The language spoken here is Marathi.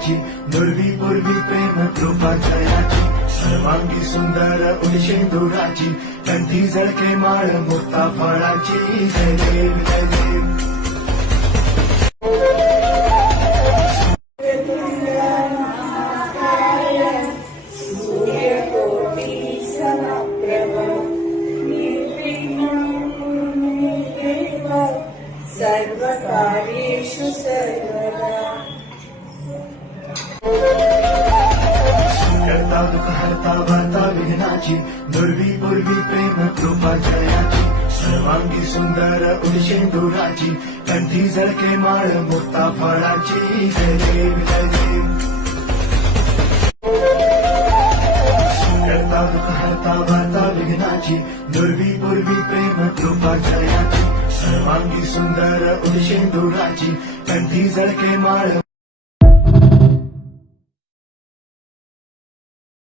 शेंदुराची दुर्वी पूर्वी प्रेम कृपा जयाची सर्वांगी सुंदर उडी शेंदुराची कंठी झळके माळ मुक्ता फळाची जय देव जय देव सर्वकार्येषु सर्वदा करता दुःख हरता वार्ता विघ्नाची दुर्वी पूर्वी प्रेम कृपा जयाची सर्वांगी सुंदर उडी शेंदुराची कंठी झळके माळ मुक्ता फळाची जय देव जय देव करता दुःख हरता वार्ता विघ्नाची दुर्वी पूर्वी प्रेम कृपा जयाची सर्वांगी सुंदर उडी शेंदुराची कंठी झळके माळ